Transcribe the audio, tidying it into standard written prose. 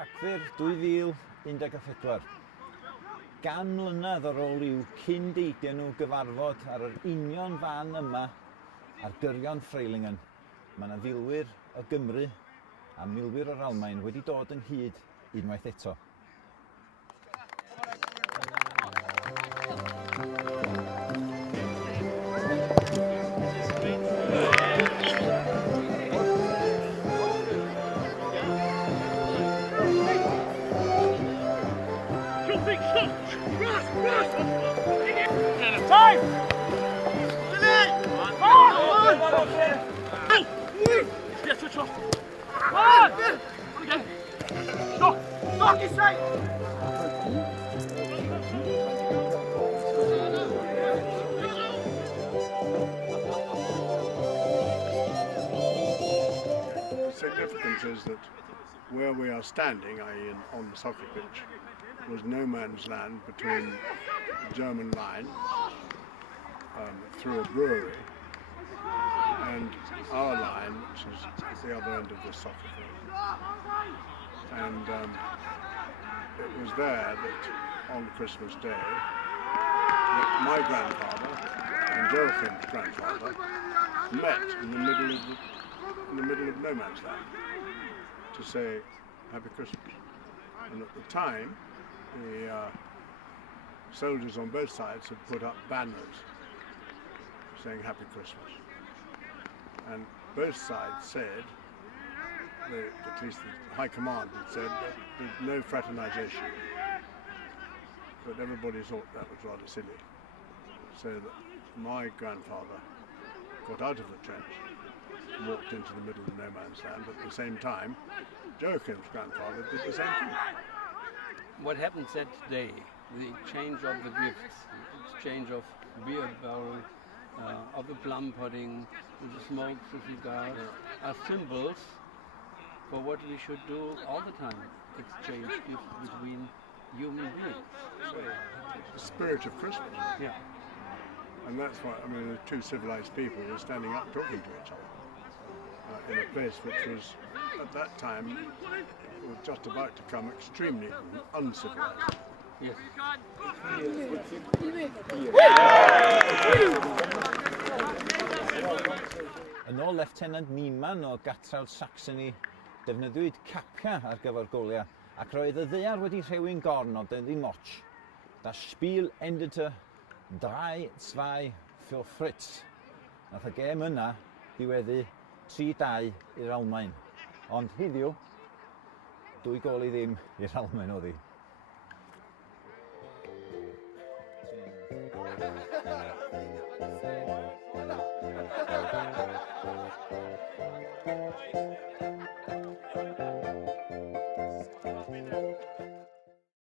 Rhagfyr 2014. Gan mlynedd ar ôl i'w cyn-deidio nhw gyfarfod ar yr union fan yma ar gyrion Frelinghien, mae yna filwyr o Gymru a milwyr o'r Almaen wedi dod ynghyd unwaith eto. Significance is that where we are standing, i.e. on the soccer pitch, was no man's land between the German line through a brewery and our line, which is at the other end of the soccer field. And it was there that on Christmas Day that my grandfather and Joachim's grandfather met in the middle of no man's land to say Happy Christmas. And at the time, the soldiers on both sides had put up banners saying Happy Christmas. And both sides said, at least the High Command had said, that there's no fraternization. But everybody thought that was rather silly. So that my grandfather got out of the trench, walked into the middle of no man's land. At the same time, Joachim's grandfather did the same thing. What happened that day, the exchange of the gifts, the exchange of beer barrel, of the plum pudding, the smokes, the cigars, are symbols for what we should do all the time, exchange gifts between human beings. So, the spirit of Christmas. Yeah. And that's why, I mean, the two civilized people were standing up talking to each other in a place which was, at that time, was just about to become extremely uncivilized. Yes. Yn ôl Lieutenant Niemann o Catrawd Saxony, defnyddiwyd capia ar gyfer goliau ac roedd y ddaear wedi rhewyn gorn o ddim ots. Das Spiel endete 3-2 für Fritz. Nath y gêm yna diweddu 3-2 i'r Almaen. Ond heddiw, 2 gol i ddim i'r Almaen oedd hi.